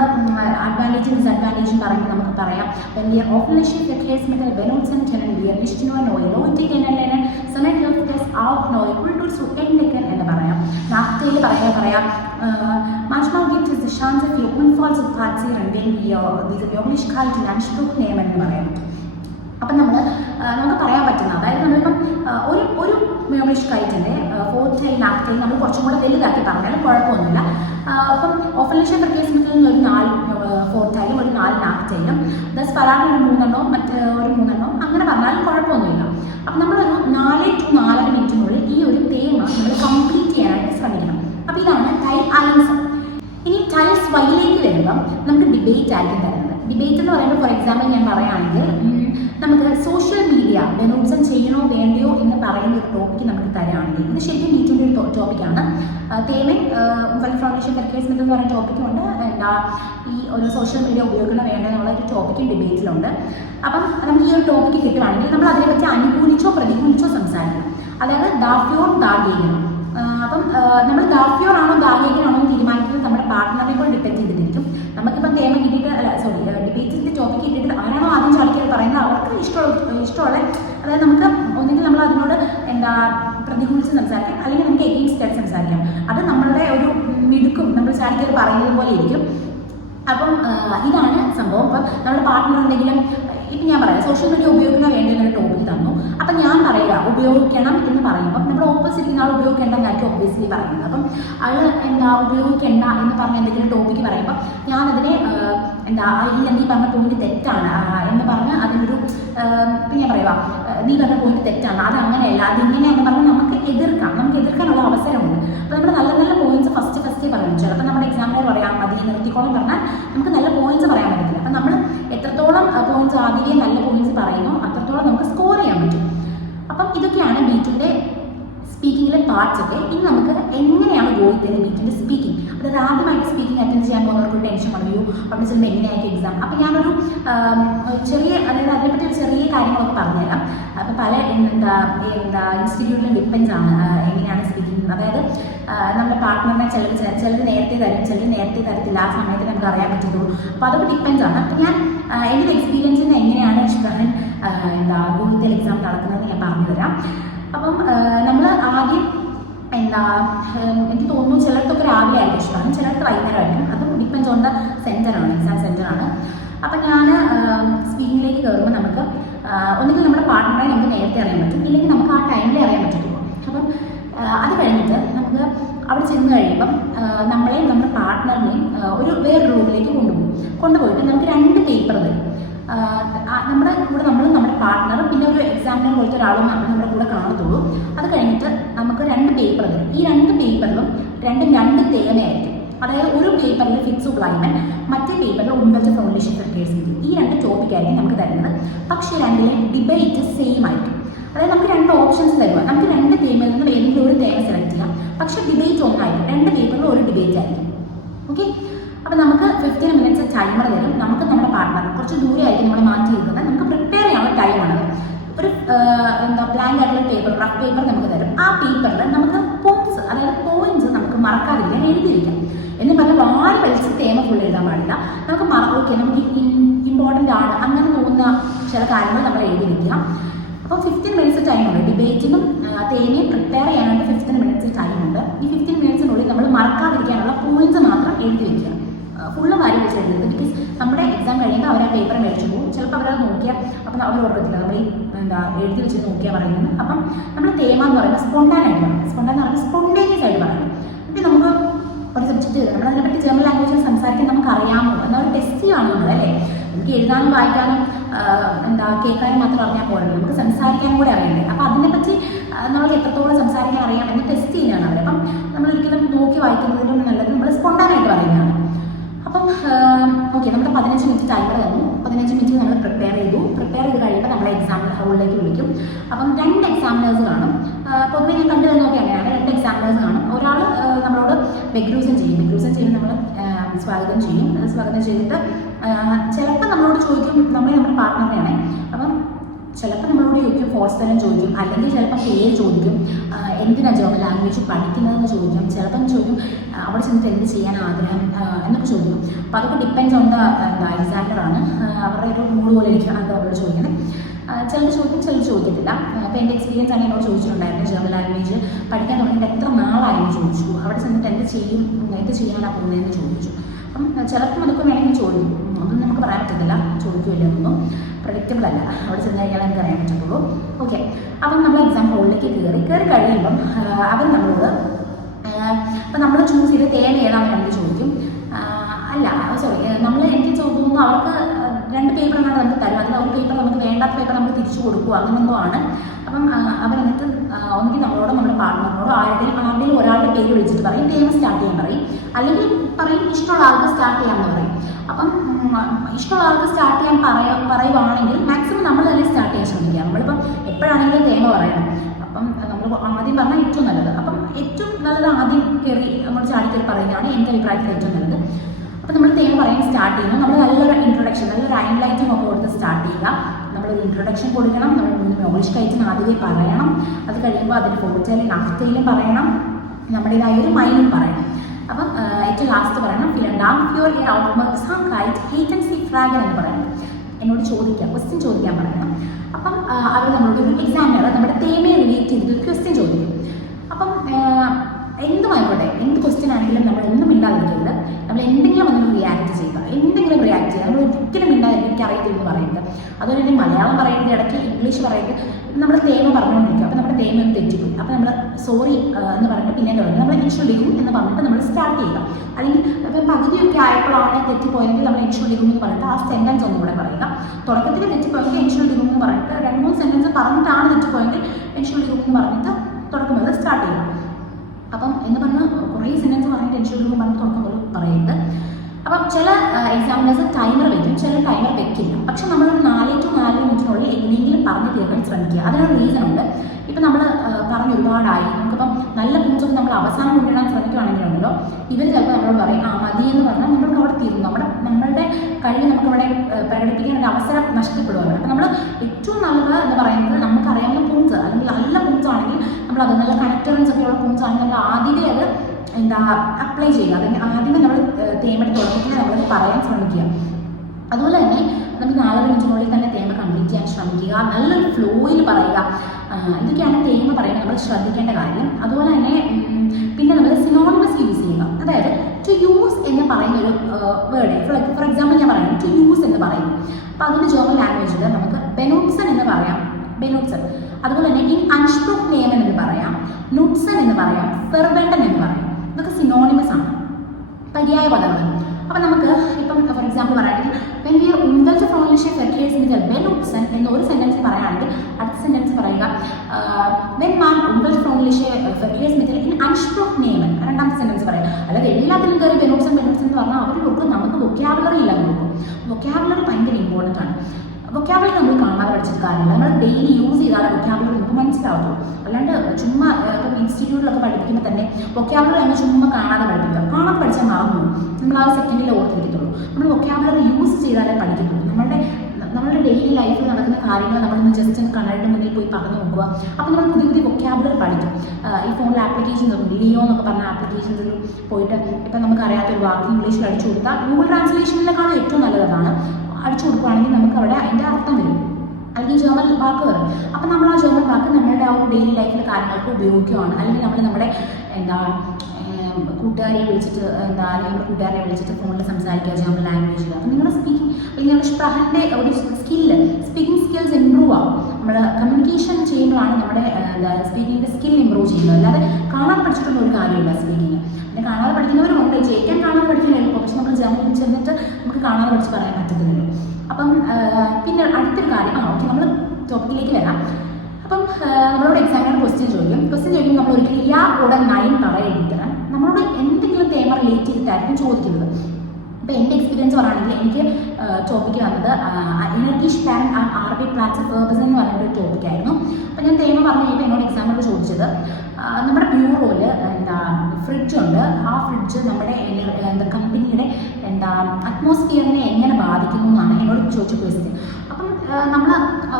അഡ്വാൻറ്റേജും ഡിസഡ്വാൻറ്റേജും പറയുമ്പോൾ നമുക്ക് പറയാം wenn wir offenliche Verkehrsmittel benutzen, können wir nicht nur neue Leute kennenlernen, sondern hilft es auch neue Kultur zu entdecken എന്ന് പറയാം. നാക്ടയിൽ പറയാം manchmal gibt es die Chance für Unfall zu passieren, wenn wir diese Möglichkeit in Anspruch nehmen എന്ന് പറയാം. അപ്പം നമുക്ക് പറയാൻ പറ്റുന്ന, അതായത് നമ്മളിപ്പം ഒരു മ്യൂഗ്ലിഷ്കൈറ്റിൻ്റെ 4 ടൈൽ നാക്ക് ടൈൽ നമ്മൾ കുറച്ചും കൂടെ വലുതാക്കി പറഞ്ഞാലും കുഴപ്പമൊന്നുമില്ല. അപ്പം ഓഫൻലിഷെ വെർക്കേഴ്സ്മിറ്റലിൽ ഒരു 4 4 ടൈലും ഒരു 4 നാക്ക് ടൈലും, ദസ് ഫാറാഡിന് ഒരു 3 എണ്ണവും മറ്റ് ഒരു 3 എണ്ണവും അങ്ങനെ പറഞ്ഞാലും കുഴപ്പമൊന്നുമില്ല. അപ്പം നമ്മളൊരു 4 to 4.5 മിനിറ്റിനുള്ളിൽ ഈ ഒരു തേമ നമ്മൾ കംപ്ലീറ്റ് ചെയ്യാനായിട്ട് ശ്രമിക്കണം. അപ്പോൾ ഇതാണ് ടൈൽ 1. ഇനി ടൈൽ 2ലേക്ക് വരുമ്പം നമുക്ക് ഡിബേറ്റ് ആയിരിക്കും തരുന്നത്. ഡിബേറ്റ് എന്ന് പറയുമ്പോൾ ഫോർ എക്സാമ്പിൾ ഞാൻ പറയുകയാണെങ്കിൽ നമുക്ക് സോഷ്യൽ മീഡിയ ബെനൂട്ട്സൺ ചെയ്യണോ വേണ്ടയോ എന്ന് പറയുന്ന ഒരു ടോപ്പിക്ക് നമുക്ക് തരികയാണെങ്കിൽ, ഇത് ശരിക്കും B2ൻ്റെ ഒരു ടോപ്പിക്കാണ്. തേമൻ ഉംവെൽറ്റ് ഫ്രോംലിഷെ വെർക്കേഴ്സ്മിറ്റൽ എന്ന് പറയുന്ന ടോപ്പിക്കുണ്ട്, ഈ ഒരു സോഷ്യൽ മീഡിയ ഉപയോഗിക്കണോ വേണ്ടോ എന്നുള്ള ഒരു ടോപ്പിക്കും ഡിബേറ്റിലുണ്ട്. അപ്പം നമുക്ക് ഈ ഒരു ടോപ്പിക്ക് കിട്ടുവാണെങ്കിൽ നമ്മൾ അതിനെപ്പറ്റി അനുകൂലിച്ചോ പ്രതികൂലിച്ചോ സംസാരിക്കണം. അതായത് ദാഫ്യോർ ദാഗേഗൻ. അപ്പം നമ്മൾ ദാഫ്യോർ ആണോ ദാഗേഗൻ ആണോ എന്ന് തീരുമാനിക്കുന്നത് നമ്മുടെ പാർട്ട്ണറെ കൂടെ ഡിപ്പെൻഡ് ചെയ്തിരിക്കും. നമുക്കിപ്പം തേമ കിട്ടിയിട്ട് ഡിബേറ്റിൻ്റെ ടോപ്പിക്ക് കിട്ടിയിട്ട് ആരാണോ ആദ്യം ചാടിക്കൽ പറയുന്നത് അവർക്ക് ഇഷ്ടമുള്ള, അതായത് നമുക്ക് ഒന്നെങ്കിൽ നമ്മൾ അതിനോട് പ്രതികൂലിച്ച് സംസാരിക്കാം, അല്ലെങ്കിൽ നമുക്ക് എഗെയിൻസ്റ്റ് ആയിട്ട് സംസാരിക്കാം. അത് നമ്മളുടെ ഒരു മിടുക്കും നമ്മൾ ചാടിക്കൽ പറയുന്നത് പോലെ ഇരിക്കും. അപ്പം ഇതാണ് സംഭവം. ഇപ്പം നമ്മുടെ പാർട്ട്ണർ എന്തെങ്കിലും, ഇപ്പം ഞാൻ പറയാം സോഷ്യൽ മീഡിയ ഉപയോഗിക്കണോ വേണ്ടെന്നൊരു ടോപ്പിക്ക് തന്നു, അപ്പം ഞാൻ പറയുക ഉപയോഗിക്കണം എന്ന് പറയുമ്പം നമ്മൾ ഓപ്പോസിറ്റ് ആൾ ഉപയോഗിക്കേണ്ടെന്നായിരിക്കും ഒബ്വിയസ്ലി പറയുന്നത്. അപ്പം ആൾ ഉപയോഗിക്കേണ്ട എന്ന് പറഞ്ഞ എന്തെങ്കിലും ടോപ്പിക്ക് പറയുമ്പോൾ ഞാനതിനെ ഇല്ല നീ പറഞ്ഞ പോയിന്റ് തെറ്റാണ് എന്ന് പറഞ്ഞ് അതിനൊരു ഇപ്പം ഞാൻ പറയുക നീ പറഞ്ഞ പോയിന്റ് തെറ്റാണ്, അത് അങ്ങനെയല്ല, അതിങ്ങനെയെന്ന് പറഞ്ഞ് നമുക്ക് എതിർക്കാനുള്ള അവസരമുണ്ട്. അപ്പോൾ നമ്മൾ നല്ല നല്ല പോയിന്റ്സ് ഫസ്റ്റ് പറയാം. ചിലപ്പോൾ നമ്മുടെ എക്സാമിനർ പറയാം മതി നിർത്തിക്കോളം പറഞ്ഞാൽ നമുക്ക് നല്ല പോയിന്റ്സ് പറയാൻ പറ്റത്തില്ല. അപ്പം നമ്മൾ അധികം നല്ല പോയിന്റ്സ് പറയുന്നു അത്രത്തോളം നമുക്ക് സ്കോർ ചെയ്യാൻ പറ്റും. അപ്പം ഇതൊക്കെയാണ് ബി2ന്റെ സ്പീക്കിങ്ങിലെ പാർട്സ് ഒക്കെ. ഇനി നമുക്ക് എങ്ങനെയാണ് ഗോ ചെയ്തത് ബി2ന്റെ സ്പീക്കിംഗ്. അതായത് ആദ്യമായിട്ട് സ്പീക്കിംഗ് അറ്റൻഡ് ചെയ്യാൻ പോകുന്നവർക്ക് ടെൻഷൻ പറയൂ അവിടെ ചെല്ലുമ്പോൾ എങ്ങനെയായിരിക്കും എക്സാം. അപ്പം ഞാനൊരു ചെറിയ അതായത് അതിനെപ്പറ്റി ഒരു ചെറിയ കാര്യങ്ങളൊക്കെ പറഞ്ഞുതരാം. അപ്പം പല ഇൻസ്റ്റിറ്റ്യൂട്ടിലും ഡിപ്പെൻസ് ആണ് എങ്ങനെയാണ് സ്പീക്കിംഗ്. അതായത് നമ്മുടെ പാർട്ട്ണറിനെ ചിലർ നേരത്തെ തരും, ചിലർ നേരത്തെ തരത്തില്ല. ആ സമയത്ത് നമുക്ക് അറിയാൻ പറ്റുള്ളൂ. അപ്പോൾ അതൊക്കെ ഡിപ്പെൻസ് ആണ്. അപ്പം ഞാൻ എൻ്റെ എക്സ്പീരിയൻസിൽ നിന്ന് എങ്ങനെയാണ് ഷിഫ്രാൻ ഗൂഗിൾ എക്സാം നടക്കുന്നതെന്ന് ഞാൻ പറഞ്ഞു തരാം. അപ്പം നമ്മൾ ആദ്യം എനിക്ക് തോന്നുന്നു ചിലർക്കൊക്കെ രാവിലെ ആയിരിക്കും ഇഷ്ടമാണ്, ചിലർക്ക് വൈകുന്നേരമായിരിക്കും. അതും ഡിപ്പെൻസ് ഓൺ ദ സെൻറ്ററാണ്, എക്സാം സെൻറ്ററാണ്. അപ്പം ഞാൻ സ്പീക്കിങ്ങിലേക്ക് കയറുമ്പോൾ നമുക്ക് ഒന്നുകിൽ നമ്മുടെ പാർട്ട്ണറെ നമുക്ക് നേരത്തെ അറിയാൻ പറ്റും, ഇല്ലെങ്കിൽ നമുക്ക് ആ ടൈമിൽ അറിയാൻ പറ്റുള്ളൂ. അപ്പം അത് കഴിഞ്ഞിട്ട് നമുക്ക് അവിടെ ചെന്ന് കഴിയുമ്പം നമ്മളെയും നമ്മുടെ പാർട്ട്ണറിനെയും വേറൊരു റൂമിലേക്ക് കൊണ്ടുപോയിട്ട് നമുക്ക് 2 പേപ്പർ തരും. നമ്മുടെ കൂടെ നമ്മളും നമ്മുടെ പാർട്ട്ണറും പിന്നെ ഒരു എക്സാമിനർ പോലത്തെ ഒരാളും നമ്മുടെ കൂടെ കാണത്തുള്ളൂ. അത് കഴിഞ്ഞിട്ട് നമുക്ക് 2 പേപ്പർ തരും. ഈ 2 പേപ്പറിലും 2 തേമയായിരിക്കും. അതായത് ഒരു പേപ്പറിൽ ഫിക്സ് ക്ലൈമറ്റ്, മറ്റേ പേപ്പറിൽ ഉണ്ടത്തെ ഫൗണ്ടേഷൻ ഫെക്കേഴ്സ്. ഈ 2 ടോപ്പിക്കായിരിക്കും നമുക്ക് തരുന്നത്. പക്ഷേ 2ലെയും ഡിബേറ്റ് സെയിം ആയിരിക്കും. അതായത് നമുക്ക് 2 ഓപ്ഷൻസ് തരുക. നമുക്ക് 2 തേമയിൽ നിന്നും ഏതെങ്കിലും ഒരു തേമ സെലക്ട് ചെയ്യാം. പക്ഷേ ഡിബേറ്റ് ഒന്നായിരിക്കും. 2 പേപ്പറിൽ ഒരു ഡിബേറ്റ് ആയിരിക്കും. ഓക്കെ. അപ്പം നമുക്ക് 15 മിനിറ്റ്സ് ടൈമർ തരും. നമുക്ക് നമ്മുടെ പാർട്ട്ണർ കുറച്ച് ദൂരെ ആയിരിക്കും നമ്മൾ മാറ്റി വെക്കുന്നത്. നമുക്ക് പ്രിപ്പയർ ചെയ്യാനുള്ള ടൈമാണ്. ഒരു ബ്ലാങ്ക് ആയിട്ടുള്ള പേപ്പർ, റഫ് പേപ്പർ നമുക്ക് തരും. ആ പേപ്പറിൽ നമുക്ക് പോയിന്റ്സ് നമുക്ക് മറക്കാതിരിക്കാൻ എഴുതിയിരിക്കാം. എന്ന് പറഞ്ഞാൽ വാരി വലിച്ച് തേമ ഫുൾ എഴുതാൻ പാടില്ല. നമുക്ക് നമുക്ക് ഇമ്പോർട്ടൻ്റ് ആണ് അങ്ങനെ തോന്നുന്ന ചില കാര്യങ്ങൾ നമ്മൾ എഴുതി വയ്ക്കുക. അപ്പോൾ 15 മിനിറ്റ്സ് ടൈമുണ്ട്. ഡിബേറ്റിനും തേമയും പ്രിപ്പയർ ചെയ്യാനായിട്ട് 15 മിനിറ്റ്സ് ടൈമുണ്ട്. ഈ 15 മിനിറ്റ്സിനുള്ളിൽ നമ്മൾ മറക്കാതിരിക്കാനുള്ള പോയിന്റ്സ് മാത്രം എഴുതി വയ്ക്കുക. ഫുള്ള് കാര്യം വെച്ച് എഴുതുന്നത്. ബിക്കോസ് നമ്മുടെ എക്സാം കഴിയുമ്പോൾ അവർ ആ പേപ്പർ മേടിച്ചു പോകും. ചിലപ്പോൾ അവരത് നോക്കിയാൽ അപ്പം അവർ ഓർക്കത്തില്ല നമ്മൾ ഈ എഴുതി വെച്ച് നോക്കിയാൽ പറയുന്നത്. അപ്പം നമ്മൾ തേമ എന്ന് പറയുമ്പോൾ സ്പോണ്ടാനായിട്ട് പറയും. സ്പോണ്ടാൻ എന്ന് പറയുമ്പോൾ സ്പോണ്ടേനിയസ് ആയിട്ട് പറയണം. എന്നിട്ട് നമുക്ക് ഒരു സബ്ജക്റ്റ് നമ്മൾ അതിനെപ്പറ്റി ജർമ്മൻ ലാംഗ്വേജിൽ സംസാരിക്കാൻ നമുക്ക് അറിയാമോ എന്നൊരു ടെസ്റ്റ് ചെയ്യുകയാണ് നമ്മൾ, അല്ലേ? നമുക്ക് എഴുതാനും വായിക്കാനും കേൾക്കാനും മാത്രം അറിഞ്ഞാൽ പോരല്ലോ, നമുക്ക് സംസാരിക്കാനും കൂടെ അറിയണ്ടേ. അപ്പോൾ അതിനെപ്പറ്റി നമുക്ക് എത്രത്തോളം സംസാരിക്കാൻ അറിയാം എന്ന് ടെസ്റ്റ് ചെയ്യുകയാണ് അവർ. അപ്പം നമ്മളൊരിക്കലും നോക്കി വായിക്കുന്നതിലും നല്ലത് നമ്മൾ സ്പോണ്ടാനായിട്ട് പറയുന്നതാണ്. അപ്പം ഓക്കെ, നമ്മുടെ 15 മിനിറ്റ് ടൈമർ തന്നു. 15 മിനിറ്റ് നമ്മൾ പ്രിപ്പയർ ചെയ്ത് കഴിയുമ്പോൾ നമ്മളെ എക്സാം ഹോളിലേക്ക് വിളിക്കും. അപ്പം 2 എക്സാമിനേഴ്സ് കാണും. പൊതുവെ ഞാൻ കണ്ടു വരുന്നതൊക്കെ അങ്ങനെയാണ്. 2 എക്സാമിനേഴ്സ് കാണും. ഒരാൾ നമ്മളോട് ബെഗ്രൂസൻ ചെയ്യുമ്പോൾ നമ്മൾ സ്വാഗതം ചെയ്തിട്ട് ചിലപ്പോൾ നമ്മളോട് ചോദിക്കും, നമ്മുടെ പാർട്ട്ണറിനെയാണ്. അപ്പം ചിലപ്പോൾ നമ്മളോട് ചോദിക്കും ഫോർത്ത് തന്നെ ചോദിക്കും, അല്ലെങ്കിൽ ചിലപ്പോൾ പേര് ചോദിക്കും, എന്തിനാണ് ജർമ്മൻ ലാംഗ്വേജ് പഠിക്കുന്നതെന്ന് ചോദിക്കും. ചിലപ്പം ചോദിക്കും അവിടെ ചെന്നിട്ട് എന്ത് ചെയ്യാൻ ആഗ്രഹം എന്നൊക്കെ ചോദിക്കും. അപ്പോൾ അതൊക്കെ ഡിപ്പെൻഡ്സ് ഓൺ ദ എക്സാമിനറാണ്. അവരുടെ ഒരു മൂഡ് പോലെ ഇരിക്കും അത് അവരോട് ചോദിക്കുന്നത്. ചിലർ ചോദിക്കും, ചിലർ ചോദിക്കത്തില്ല. അപ്പോൾ എൻ്റെ എക്സ്പീരിയൻസ് ആണ് എന്നോട് ചോദിച്ചിട്ടുണ്ടായിരുന്നു. ജർമ്മൻ ലാംഗ്വേജ് പഠിക്കാൻ തുടങ്ങിയിട്ട് എത്ര നാളായെന്ന് ചോദിച്ചു. അവിടെ ചെന്നിട്ട് എന്ത് ചെയ്യാനാണ് പോകുന്നതെന്ന് ചോദിച്ചു. അപ്പം ചിലപ്പം അതൊക്കെ വേണമെങ്കിൽ ചോദിക്കും. അതൊന്നും നമുക്ക് പറയാൻ പറ്റത്തില്ല, ചോദിക്കില്ലെന്നൊന്നും പ്രഡിക്റ്റബിൾ അല്ല. അവിടെ ചെന്ന് കഴിഞ്ഞാൽ എനിക്ക് അറിയാൻ പറ്റത്തുള്ളൂ. ഓക്കെ. അപ്പം നമ്മൾ എക്സാം ഹോളിലേക്ക് കയറി കഴിയുമ്പം അവർ നമ്മളോട് അപ്പം നമ്മൾ ചൂസ് ചെയ്ത് തേമ ഏതാണെന്ന് ചോദിക്കും. എനിക്ക് തോന്നുന്നു അവർക്ക് 2 പേപ്പറാണ് നമുക്ക് തരും. അതിൽ ഒരു പേപ്പർ നമുക്ക് വേണ്ടാത്ത പേപ്പർ നമുക്ക് തിരിച്ചു കൊടുക്കുക, അങ്ങനെയൊന്നും ആണ്. അപ്പം അവരെന്നിട്ട് ഒന്നുകിൽ നമ്മളോടോ നമ്മുടെ പാർട്ട്ണറിനോടോ ആരുടെയും ഒരാളുടെ പേര് വിളിച്ചിട്ട് പറയും തേമ സ്റ്റാർട്ട് ചെയ്യാൻ പറയും. അല്ലെങ്കിൽ പറയും ഇഷ്ടമുള്ള ആൾക്ക് സ്റ്റാർട്ട് ചെയ്യാമെന്ന് പറയും. അപ്പം ഇഷ്ടമുള്ള ആൾക്ക് സ്റ്റാർട്ട് ചെയ്യാൻ പറയുവാണെങ്കിൽ മാക്സിമം നമ്മൾ തന്നെ സ്റ്റാർട്ട് ചെയ്യാൻ ശ്രമിക്കുക. നമ്മളിപ്പം എപ്പോഴാണെങ്കിലും തേമ പറയണം. അപ്പം നമ്മൾ ആദ്യം പറഞ്ഞാൽ ഏറ്റവും നല്ലത്. അപ്പം ഏറ്റവും നല്ലത് ആദ്യം കയറി നമ്മൾ ചാടിക്കയറി പറയുന്നതാണ് എൻ്റെ അഭിപ്രായത്തിൽ ഏറ്റവും നല്ലത്. അപ്പോൾ നമ്മൾ തേമ പറയാൻ സ്റ്റാർട്ട് ചെയ്യുന്നു. നമ്മൾ നല്ലൊരു ഇൻട്രൊഡക്ഷൻ, നല്ലൊരു ഹൈലൈറ്റും ഒക്കെ കൊടുത്ത് സ്റ്റാർട്ട് ചെയ്യുക. നമ്മളൊരു ഇൻട്രൊഡക്ഷൻ കൊടുക്കണം. നമ്മൾ 3 നോളജ് കഴിച്ച് ആദ്യമേ പറയണം. അത് കഴിയുമ്പോൾ അതിൻ്റെ ഫോർട്ടയിലും നാഫ്റ്റയിലും പറയണം. നമ്മുടേതായ ഒരു മൈനും പറയണം. അപ്പം ഏറ്റവും ലാസ്റ്റ് പറയണം Philen dam ഫ്യൂർ A ഔട്ട്മർക്സാംകൈറ്റ് Heaton C ഫ്രാഗൻ എന്ന് പറയണം. എന്നോട് ക്വസ്റ്റ്യൻ ചോദിക്കാൻ പറയണം. അപ്പം അവർ നമ്മളോട് ഒരു എക്സാമിനർ നമ്മുടെ തേമയെ റിലേറ്റ് ചെയ്തിട്ട് ക്വസ്റ്റ്യൻ ചോദിക്കും. അപ്പം എന്തുമായിക്കോട്ടെ, എന്ത് ക്വസ്റ്റ്യൻ ആണെങ്കിലും നമ്മൾ ഒന്നും മിണ്ടാതിരിക്കരുത്. നമ്മൾ എന്തെങ്കിലും ഒന്ന് റിയാക്ട് ചെയ്യുക. നമ്മൾ ഒരിക്കലും മിണ്ടാതിരിക്കും എനിക്ക് അറിയത്തില്ലെന്ന് പറയുന്നത്. അതുപോലെ തന്നെ മലയാളം പറയുന്നത് ഇടയ്ക്ക് ഇംഗ്ലീഷ് പറയുന്നത് നമ്മൾ തേമ പറഞ്ഞുകൊണ്ടിരിക്കും. അപ്പോൾ നമ്മുടെ തേമ തെറ്റിപ്പോയി. അപ്പോൾ നമ്മൾ സോറി എന്ന് പറഞ്ഞിട്ട് പിന്നെ തുടങ്ങി നമ്മൾ ഇൻഷുലിക്കും എന്ന് പറഞ്ഞിട്ട് നമ്മൾ സ്റ്റാർട്ട് ചെയ്യുക. അല്ലെങ്കിൽ ഇപ്പം പകുതിയൊക്കെ ആയപ്പോഴാണ് തെറ്റിപ്പോയെങ്കിൽ നമ്മൾ ഇൻഷുലിക്കും എന്ന് പറഞ്ഞിട്ട് ആ സെൻറ്റൻസ് ഒന്നും കൂടെ പറയുക. തുടക്കത്തിൽ തെറ്റിപ്പോയെങ്കിൽ ഇൻഷുലിക്കും എന്ന് പറഞ്ഞിട്ട് 2-3 സെൻറ്റൻസ് പറഞ്ഞിട്ടാണ് തെറ്റിപ്പോയെങ്കിൽ ഇൻഷുലിക്കും എന്ന് പറഞ്ഞിട്ട് തുടക്കം മുതൽ സ്റ്റാർട്ട് ചെയ്യുക. അപ്പം എന്ന് പറഞ്ഞാൽ കുറേ സെൻറ്റൻസ് പറഞ്ഞിട്ട് ഇൻഷുലിക്കും പറഞ്ഞിട്ട് തുടക്കം മുതൽ പറയരുത്. അപ്പം ചില എക്സാമിനേഴ്സ് ടൈമർ വയ്ക്കും, ചില ടൈമർ വെക്കില്ല. പക്ഷെ നമ്മളൊരു 4 to 4 ശ്രമിക്കുക. അതിനൊരു റീസൺ ഉണ്ട്. ഇപ്പം നമ്മൾ പറഞ്ഞ് ഒരുപാടായി, നമുക്കിപ്പം നല്ല പൂച്ചൊക്കെ നമ്മൾ അവസാനം കൊണ്ടുവരാൻ ശ്രമിക്കുകയാണെങ്കിലുണ്ടല്ലോ, ഇവർ ചിലപ്പോൾ നമ്മളോട് പറയും മതി എന്ന് പറഞ്ഞാൽ നമ്മൾക്ക് അവിടെ തീരും, നമ്മളുടെ കഴിവ് നമുക്കവിടെ പ്രകടിപ്പിക്കാൻ ഒരു അവസരം നഷ്ടപ്പെടുവാണ്. അപ്പം നമ്മൾ ഏറ്റവും നല്ലത് എന്ന് പറയുന്നത് നമുക്കറിയാവുന്ന പൂഞ്ച് അല്ലെങ്കിൽ നല്ല പൂഞ്ചാണെങ്കിൽ നമ്മൾ അത് നല്ല കണക്ടറൻസ് ഒക്കെയുള്ള പൂഞ്ചാണെങ്കിൽ നമ്മൾ ആദ്യമേ അത് അപ്ലൈ ചെയ്യുക. അല്ലെങ്കിൽ ആദ്യമേ നമ്മൾ തേമ്പടി തുടക്കത്തിൽ നമ്മളത് പറയാൻ ശ്രമിക്കുക. അതുപോലെ തന്നെ നമുക്ക് 4 മിനിറ്റിനുള്ളിൽ തന്നെ തേമ കംപ്ലീറ്റ് ചെയ്യാൻ ശ്രമിക്കുക, നല്ലൊരു ഫ്ലോയിൽ പറയുക. ഇതൊക്കെയാണ് തേമ പറയുന്നത് നമ്മൾ ശ്രദ്ധിക്കേണ്ട കാര്യം. അതുപോലെ തന്നെ പിന്നെ നമ്മൾ സിനോണിമസ് യൂസ് ചെയ്യുക. അതായത് ടു യൂസ് എന്ന് പറയുന്ന ഒരു വേർഡ്, ഫോർ എക്സാമ്പിൾ ഞാൻ പറയാം, ടു യൂസ് എന്ന് പറയും. അപ്പോൾ അതിൻ്റെ ജർമ്മൻ ലാംഗ്വേജിൽ നമുക്ക് ബെനൂട്ട്സൺ എന്ന് പറയാം, ബെനൂട്ട്സൺ. അതുപോലെ തന്നെ ഇൻ അൻസ്പ്രൂഫ് നെയ്മൻ എന്ന് പറയാം, നുട്സൺ എന്ന് പറയാം, ഫെർവെണ്ടൻ എന്ന് പറയാം. ഇതൊക്കെ സിനോണിമസ് ആണ്, പര്യായ പദങ്ങൾ. അപ്പം നമുക്ക് ഇപ്പം ഫോർ എക്സാമ്പിൾ പറയുകയാണെങ്കിൽ വെൻ വി ആർ ഉംവെൽറ്റ് ഫ്രോൺലിഷെ ഫെർക്കേഴ്സ് വിത്ത് ബെനൂട്ട്സൺ എന്ന് ഒരു സെൻറ്റൻസ് പറയുകയാണെങ്കിൽ അടുത്ത സെൻറ്റൻസ് പറയുക വെൻ മാൻ ഉംവെൽറ്റ് ഫ്രോൺലിഷെ ഫെർക്കേഴ്സ് വിത്ത് ഇൻ അൻസ്പ്രൂഫ് നെയ്മൻ, രണ്ടാമത്തെ സെൻറ്റൻസ് പറയാം. അല്ലാതെ എല്ലാത്തിനും കയറി ബെനൂട്ട്സൺ എന്ന് പറഞ്ഞാൽ അവർ കൊടുക്കും, നമുക്ക് വൊക്കാബുലറി ഇല്ല കൊടുക്കും. വൊക്കാബുലറി ഭയങ്കര ഇമ്പോർട്ടൻ്റ് ആണ്. വൊക്കാബുലറി നമ്മൾ കാണാതെ പഠിച്ചിട്ട് കാര്യമില്ല, നമ്മൾ ഡെയിലി യൂസ് ചെയ്താൽ വൊക്കാബുലറി നമുക്ക് മനസ്സിലാവുള്ളൂ. അല്ലാണ്ട് ചുമ്മാ ഇപ്പം ഇൻസ്റ്റിറ്റ്യൂട്ടിലൊക്കെ പഠിപ്പിക്കുമ്പോൾ തന്നെ വൊക്കാബുലറി അങ്ങ് ചുമ്മാ കാണാതെ പഠിപ്പിക്കുക, കാണാതെ പഠിച്ചാൽ മറന്നു നമ്മൾ ആ സെക്കൻഡിൽ ഓർത്തിരിക്കത്തുള്ളൂ. നമ്മൾ വൊക്കാബുലറി യൂസ് ചെയ്താലേ പഠിക്കത്തുള്ളൂ. നമ്മളുടെ ഡെയിലി ലൈഫിൽ നടക്കുന്ന കാര്യങ്ങൾ നമ്മളൊന്ന് ജസ്റ്റ് കണ്ണാടിൻ്റെ മുന്നിൽ പോയി പറഞ്ഞു നോക്കുക. അപ്പോൾ നമ്മൾ പുതിയ പുതിയ വൊക്കാബുലറി പഠിക്കും. ഈ ഫോണിൽ ആപ്ലിക്കേഷൻസ് ഉണ്ട്, ലിയോ എന്നൊക്കെ പറഞ്ഞ ആപ്ലിക്കേഷൻസിൽ പോയിട്ട് ഇപ്പം നമുക്കറിയാത്തൊരു വാക്ക് ഇംഗ്ലീഷിൽ അടിച്ചു കൊടുത്താൽ ഗൂഗിൾ ട്രാൻസ്ലേഷനിലേക്കാണ് ഏറ്റവും നല്ലതാണ്. അടിച്ചു കൊടുക്കുകയാണെങ്കിൽ നമുക്ക് അവിടെ അതിൻ്റെ അർത്ഥം വരും, അല്ലെങ്കിൽ ജർമ്മൻ വാക്ക് വരും. അപ്പം നമ്മൾ ആ ജർമ്മൻ വാക്ക് നമ്മളുടെ ആ ഒരു ഡെയിലി ലൈഫിലെ കാര്യങ്ങൾക്ക് ഉപയോഗിക്കുകയാണ്. അല്ലെങ്കിൽ നമ്മൾ നമ്മുടെ കൂട്ടുകാരെ വിളിച്ചിട്ട് അല്ലെങ്കിൽ കൂട്ടുകാരെ വിളിച്ചിട്ട് ഫോണിൽ സംസാരിക്കുക ജർമ്മൻ ലാംഗ്വേജിൽ. അപ്പം നിങ്ങളുടെ സ്പീക്കിംഗ് അല്ലെങ്കിൽ നിങ്ങളുടെ സ്പ്രഹൻ്റെ ഒരു സ്പീക്കിംഗ് സ്കിൽസ് ഇമ്പ്രൂവ് ആവും. നമ്മൾ കമ്മ്യൂണിക്കേഷൻ ചെയ്യുമ്പോഴാണ് നമ്മുടെ സ്പീക്കിങ്ങിൻ്റെ സ്കിൽ ഇമ്പ്രൂവ് ചെയ്യുന്നത്. അല്ലാതെ കാണാതെ പഠിച്ചിട്ടൊന്നും ഒരു കാര്യമില്ല സ്പീക്കിങ്. പിന്നെ കാണാതെ പഠിക്കുന്നവരുണ്ട്, ജയിക്കാൻ കാണാതെ പഠിക്കാൻ എളുപ്പം, പക്ഷെ നമ്മൾ ജർമ്മനിൽ ചെന്നിട്ട് നമുക്ക് കാണാതെ പഠിച്ച് പറയാൻ പറ്റത്തില്ലല്ലോ. അപ്പം പിന്നെ അടുത്തൊരു കാര്യം ഓക്കെ, നമ്മൾ ടോപ്പിക്കിലേക്ക് വരാം. അപ്പം നമ്മളോട് എക്സാമിനർ ക്വസ്റ്റ്യൻ ചോദിക്കുമ്പോൾ നമ്മൾ ഒരിക്കലും യാ ഉടൻ നൈൻ പറയരുതരാം. നമ്മളോട് എന്തെങ്കിലും തേമ റിലേറ്റ് ചെയ്തിട്ടായിരിക്കും ചോദിക്കുന്നത്. അപ്പോൾ എൻ്റെ എക്സ്പീരിയൻസ് പറയുകയാണെങ്കിൽ എനിക്ക് ടോപ്പിക്ക് വന്നത് എനർജി ഷെയറിംഗ് ആൻഡ് ആർബി പ്ലാറ്റ്സ് പേർപ്പസ് എന്ന് പറഞ്ഞൊരു ടോപ്പിക്കായിരുന്നു. അപ്പോൾ ഞാൻ തേമ പറഞ്ഞു കഴിഞ്ഞപ്പോൾ എന്നോട് എക്സാമിനർ ചോദിച്ചത് നമ്മുടെ ബ്യൂറോയിൽ ഫ്രിഡ്ജുണ്ട്, ആ ഫ്രിഡ്ജ് നമ്മുടെ കമ്പനിയുടെ അറ്റ്മോസ്ഫിയറിനെ എങ്ങനെ ബാധിക്കുന്നു എന്നാണ് എന്നോട് ചോദിച്ച ക്വസ്റ്റ്യൻ. അപ്പം നമ്മൾ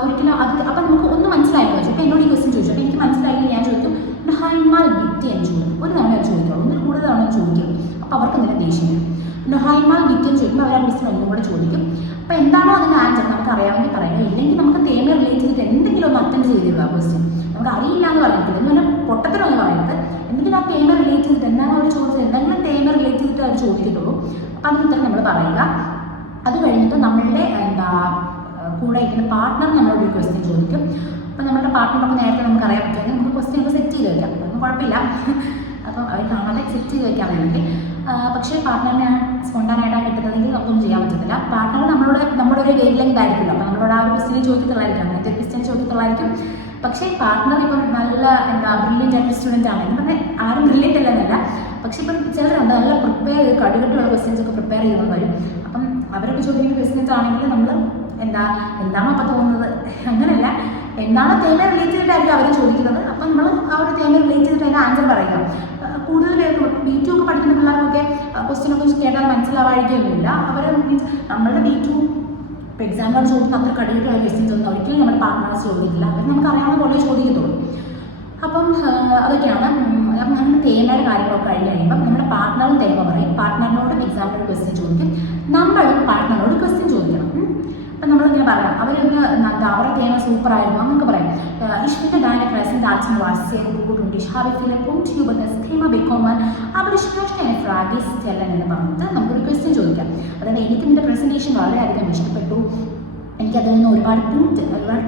ഒരിക്കലും അപ്പം നമുക്ക് ഒന്നും മനസ്സിലായില്ല ചോദിച്ചു. അപ്പോൾ എന്നോട് ഈ ക്വസ്റ്റ്യൻ ചോദിച്ചു. അപ്പോൾ എനിക്ക് മനസ്സിലായില്ല, ഞാൻ ചോദിക്കും ഹൈമാൽ ബിറ്റ് എന്ന് ചോദിക്കും. ഒരു തവണ ചോദിക്കുള്ളൂ, ഒന്നിൽ കൂടുതൽ തവണ ചോദിക്കും. അപ്പോൾ അവർക്ക് എന്തെങ്കിലും ദേഷ്യം വരും. പിന്നെ ഹൈമാൽ ബിറ്റ് എന്ന് ചോദിക്കുമ്പോൾ അവർ ആ ക്വസ്റ്റ്യൻ ഒന്നും കൂടെ ചോദിക്കും. അപ്പോൾ എന്താണോ അതിൻ്റെ ആൻസർ നമുക്ക് അറിയാമെങ്കിൽ പറയുക, ഇല്ലെങ്കിൽ നമുക്ക് തേമ റിലേറ്റ് ചെയ്തിട്ട് എന്തെങ്കിലും ഒന്ന് അറ്റൻഡ് ചെയ്തിരുക ആ ക്വസ്റ്റ്യൻ. നമുക്ക് അറിയില്ല എന്ന് പറയത്തില്ല, എന്ന് പറഞ്ഞാൽ പൊട്ടത്തിനൊന്നും പറയരുത്. എന്തെങ്കിലും ആ തേമ റിലേറ്റ് ചെയ്തിട്ട് എന്താണ് അവർ ചോദിച്ചത്, എന്തെങ്കിലും തേമ റിലേറ്റ് ചെയ്തിട്ട് അവർ ചോദിക്കത്തുള്ളൂ. അപ്പം അതിന് ഉത്തരം നമ്മൾ പറയുക. അത് കഴിഞ്ഞിട്ട് നമ്മളുടെ കൂടെ ഇരിക്കുന്ന പാർട്ട്ണർ നമ്മളോട് ഒരു ക്വസ്റ്റ്യൻ ചോദിക്കും. അപ്പം നമ്മുടെ പാർട്ട്ണറൊക്കെ നേരത്തെ നമുക്ക് അറിയാൻ പറ്റുമെങ്കിൽ നമുക്ക് ക്വസ്റ്റ്യൻ ഒക്കെ സെറ്റ് ചെയ്ത് വയ്ക്കാം, അതൊന്നും കുഴപ്പമില്ല. അപ്പം അവർ കാണാതെ സെറ്റ് ചെയ്ത് വയ്ക്കാൻ വേണമെങ്കിൽ. പക്ഷേ പാർട്ട്ണറിനെ സ്പോണ്ടാനായിട്ടാണ് കിട്ടുന്നതെങ്കിൽ നമുക്കൊന്നും ചെയ്യാൻ പറ്റത്തില്ല. പാർട്ട്ണർ നമ്മുടെ ഒരു വേവ് ലെങ്ത് ആയിരിക്കില്ല. അപ്പം നമ്മളോട് ആ ഒരു ക്വസ്റ്റ്യൻ ചോദിക്കത്തുള്ളായിരിക്കും, അങ്ങനത്തെ ഒരു ക്വസ്റ്റ്യൻ ചോദിക്കത്തുള്ളായിരിക്കും. പക്ഷേ പാർട്ട്ണർ ഇപ്പം നല്ല ബ്രില്യൻ്റ് ആയിട്ടുള്ള സ്റ്റുഡൻ്റ് ആണ് എന്ന് പറഞ്ഞാൽ ആരും ബ്രില്യൻ്റ് അല്ലെന്നല്ല, പക്ഷെ ഇപ്പം ചിലരുണ്ട് നല്ല പ്രിപ്പയർ ചെയ്ത് കടുകട്ടിയുള്ള ക്വസ്റ്റ്യൻസ് ഒക്കെ പ്രിപ്പയർ ചെയ്തുകൊണ്ട് വരും. അപ്പം അവരൊക്കെ ചോദിക്കുന്ന ക്വസ്റ്റ്യൻസ് ആണെങ്കിൽ നമ്മൾ എന്താണോ അപ്പം തോന്നുന്നത്, അങ്ങനെയല്ല, എന്താണോ തേമ റിലേറ്റ് ചെയ്തിട്ടായിരിക്കും അവർ ചോദിക്കുന്നത്. അപ്പം നമ്മൾ ആ ഒരു തേമ റിലേറ്റ് ചെയ്തിട്ട് അതിൻ്റെ ആൻസർ പറയുക. കൂടുതൽ പേർക്ക് B2 ഒക്കെ പഠിക്കുന്ന പിള്ളേർക്കൊക്കെ ക്വസ്റ്റ്യനൊക്കെ കേട്ടാൽ മനസ്സിലാവാഴിക്കൊന്നുമില്ല. അവർ മീൻസ് നമ്മളുടെ B2 ഇപ്പോൾ എക്സാമിനർ ചോദിക്കുന്ന അത്ര കടുകട്ടിയുള്ള ക്വസ്റ്റ്യൻസ് ഒന്നും ഒരിക്കലും നമ്മൾ പാർട്ട്നേഴ്സ് ചോദിക്കില്ല, അവർ നമുക്ക് അറിയാവുന്ന പോലെ ചോദിക്കത്തുള്ളൂ. അപ്പം അതൊക്കെയാണ്. അപ്പം അങ്ങനെ തേമയുടെ കാര്യങ്ങളൊക്കെ കഴിഞ്ഞ് കഴിയുമ്പം നമ്മുടെ പാർട്ട്ണറും തേമ പറയും, പാർട്ട്ണറിനോട് എക്സാമിനർ ക്വസ്റ്റ്യൻ ചോദിക്കും, നമ്മളും പാർട്ട്ണറോട് ക്വസ്റ്റ്യൻ ചോദിക്കണം. അപ്പം നമ്മളിങ്ങനെ പറയാം, അവരൊന്ന് അവരുടെ തേമ സൂപ്പറായിരുന്നു എന്നൊക്കെ പറയാം. Ich finde deine Präsentation war sehr gut und ich habe viele Punkte über das Thema bekommen, aber ich möchte eine Frage stellen എന്ന് പറഞ്ഞിട്ട് നമുക്കൊരു ക്വസ്റ്റ്യൻ ചോദിക്കാം. അതായത് എനിക്ക് നിൻ്റെ പ്രസൻറ്റേഷൻ വളരെയധികം ഇഷ്ടപ്പെട്ടു, എനിക്കതിൽ നിന്ന് ഒരുപാട്